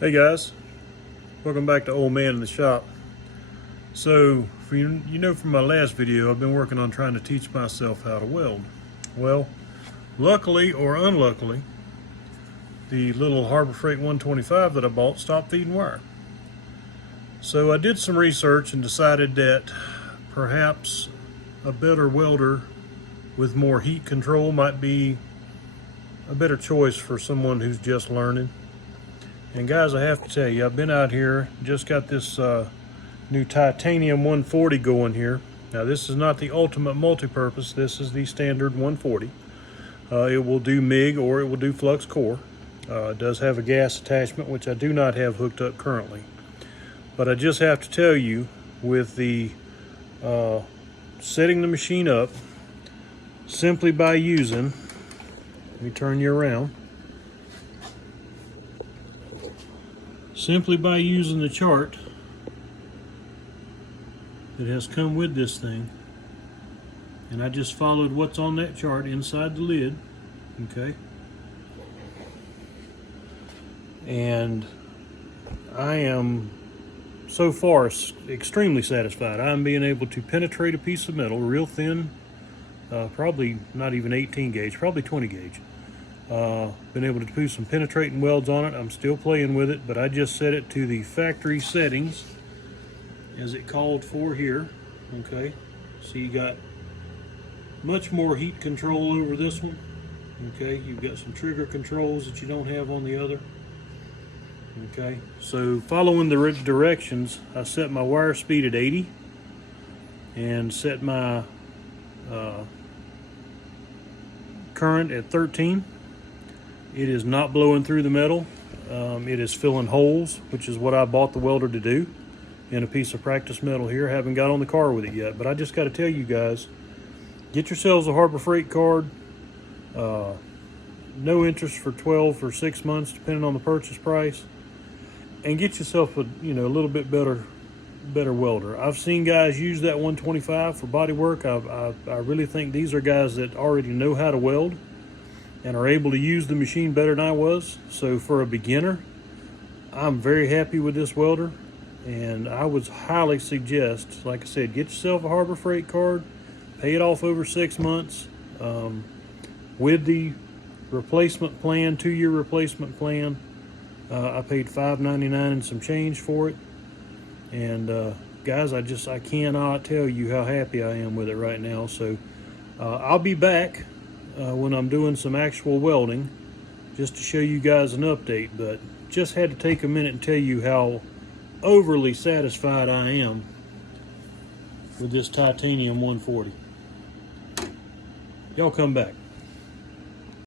Hey guys, welcome back to Old Man in the Shop. So, you know from my last video, I've been working on trying to teach myself how to weld. Well, luckily or unluckily, the little Harbor Freight 125 that I bought stopped feeding wire. So I did some research and decided that perhaps a better welder with more heat control might be a better choice for someone who's just learning. And guys, I have to tell you, I've been out here, just got this new titanium 140 going here. Now this is not the ultimate multi-purpose, this is the standard 140. It will do MIG or it will do flux core. It does have a gas attachment, which I do not have hooked up currently. But I just have to tell you, with the setting the machine up, simply by using, let me turn you around, simply by using the chart that has come with this thing, and I just followed what's on that chart inside the lid, okay, and I am so far extremely satisfied. I'm being able to penetrate a piece of metal real thin, probably not even 18 gauge, probably 20 gauge. Been able to do some penetrating welds on it. I'm still playing with it, but I just set it to the factory settings as it called for here. Okay, so you got much more heat control over this one. Okay, you've got some trigger controls that you don't have on the other. Okay, so following the directions, I set my wire speed at 80 and set my current at 13. It is not blowing through the metal. It is filling holes, which is what I bought the welder to do, in a piece of practice metal here. Haven't got on the car with it yet, but I just got to tell you guys, get yourselves a Harbor Freight card. No interest for 12 or 6 months, depending on the purchase price, and get yourself a little bit better welder. I've seen guys use that 125 for body work. I really think these are guys that already know how to weld and are able to use the machine better than I was. So for a beginner, I'm very happy with this welder, and I would highly suggest, like I said, get yourself a Harbor Freight card, pay it off over 6 months, with the replacement plan, 2-year replacement plan. I paid $5.99 and some change for it, and guys, I cannot tell you how happy I am with it right now. So I'll be back when I'm doing some actual welding, just to show you guys an update, but just had to take a minute and tell you how overly satisfied I am with this titanium 140. Y'all come back.